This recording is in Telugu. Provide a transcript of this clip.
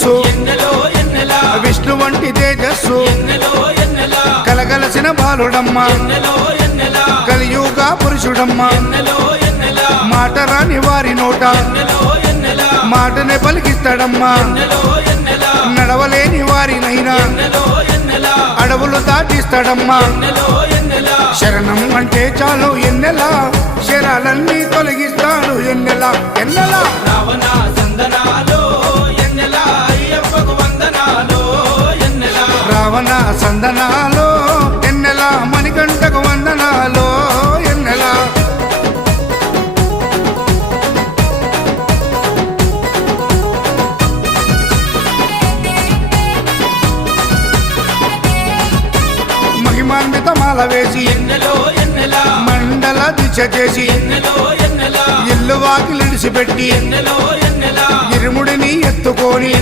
మనస్సు విష్ణు వంటి తేజస్సు కలగలసిన బాలుడమ్మ కలియుగ పురుషుడమ్మ మాట రాని వారి నోట మాటనే పలికిస్తాడమ్మా నడవలేని వారినైనా అడవులు దాటిస్తాడమ్మా శరణం అంటే చాలు ఎన్నెలా శరాలన్నీ తొలగిస్తాడు ఎన్నెలా ఎన్నెలా రావణ సందనాలో ఎన్నెలా అయ్యప్పకు వందనాలో ఎన్నెలా రావణ సందనాలో ఎన్నెలా మణికంఠకు వందనాలో ఎన్నెలా మహిమాన్విత మాల వేసి మండల దీక్ష చేసి ఇల్లు వాకిలిడిసిపెట్టి ఇరుముడిని ఎత్తుకొని